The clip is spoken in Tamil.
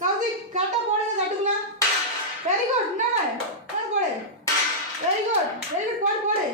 கௌசிக் கரெக்டாக போடுங்க தட்டுக்கலாம். Very good. என்ன போடு. வெரி குட் போடு போடு.